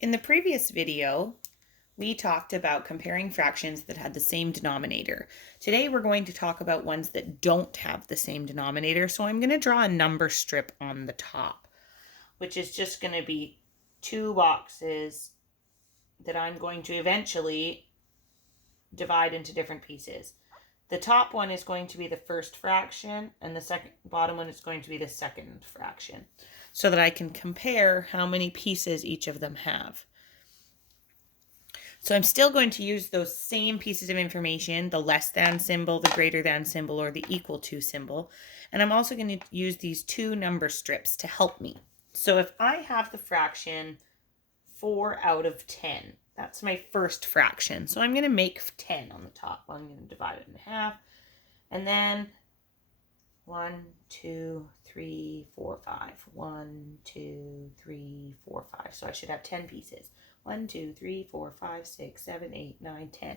In the previous video, we talked about comparing fractions that had the same denominator. Today we're going to talk about ones that don't have the same denominator. So I'm going to draw a number strip on the top, which is just going to be two boxes that I'm going to eventually divide into different pieces. The top one is going to be the first fraction, and the bottom one is going to be the second fraction, so that I can compare how many pieces each of them have. So I'm still going to use those same pieces of information, the less than symbol, the greater than symbol, or the equal to symbol. And I'm also going to use these two number strips to help me. So if I have the fraction 4 out of 10, that's my first fraction. So I'm going to make 10 on the top. I'm going to divide it in half. And then 1, 2, 3, 4, 5. 1, 2, 3, 4, 5. So I should have 10 pieces. 1, 2, 3, 4, 5, 6, 7, 8, 9, 10.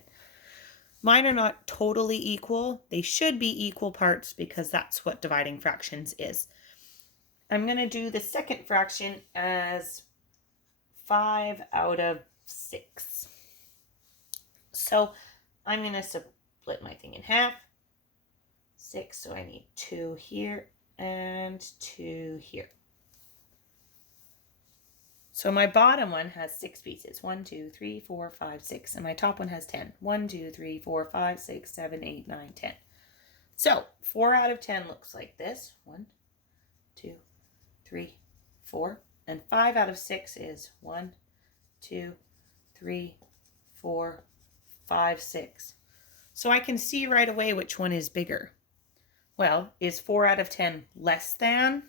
Mine are not totally equal. They should be equal parts because that's what dividing fractions is. I'm going to do the second fraction as 5 out of 6. So I'm going to split my thing in half. 6, so I need 2 here and 2 here. So my bottom one has 6 pieces. 1, 2, 3, 4, 5, 6. And my top one has 10. 1, 2, 3, 4, 5, 6, 7, 8, 9, 10. So 4 out of 10 looks like this. 1, 2, 3, 4. And 5 out of 6 is 1, 2, 3, 4, 5, 6. So I can see right away which one is bigger. Well, is 4 out of 10 less than,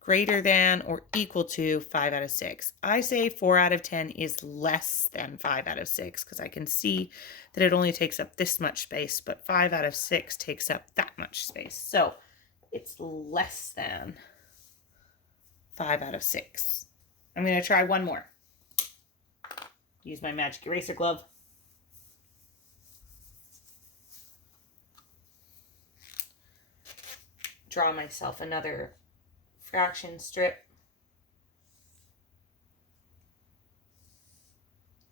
greater than, or equal to 5 out of 6? I say 4 out of 10 is less than 5 out of 6 because I can see that it only takes up this much space, but 5 out of 6 takes up that much space. So it's less than 5 out of 6. I'm going to try one more. Use my magic eraser glove. Draw myself another fraction strip.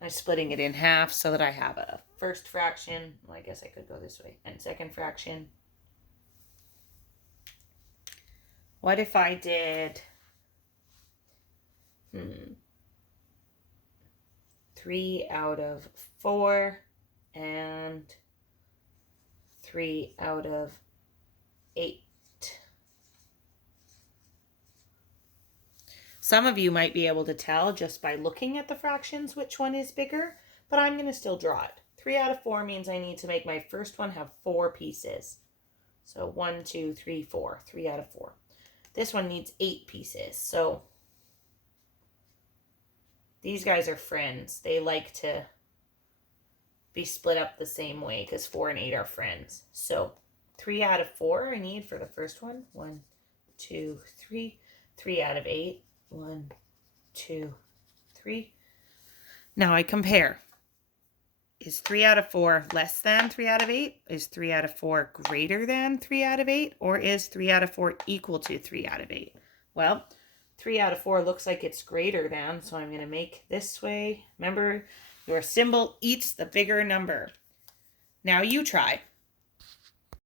I'm splitting it in half so that I have a first fraction. Well, I guess I could go this way. And second fraction. What if I did 3 out of 4 and 3 out of 8? Some of you might be able to tell just by looking at the fractions which one is bigger, but I'm going to still draw it. 3 out of 4 means I need to make my first one have 4 pieces. So 1, 2, 3, 4. 3 out of 4. This one needs 8 pieces. So these guys are friends. They like to be split up the same way because 4 and 8 are friends. So 3 out of 4 I need for the first one. 1, 2, 3. 3 out of 8. 1, 2, 3. Now I compare. Is 3 out of 4 less than 3 out of 8? Is 3 out of 4 greater than 3 out of 8? Or is 3 out of 4 equal to 3 out of 8? Well, 3 out of 4 looks like it's greater than, so I'm going to make this way. Remember, your symbol eats the bigger number. Now you try.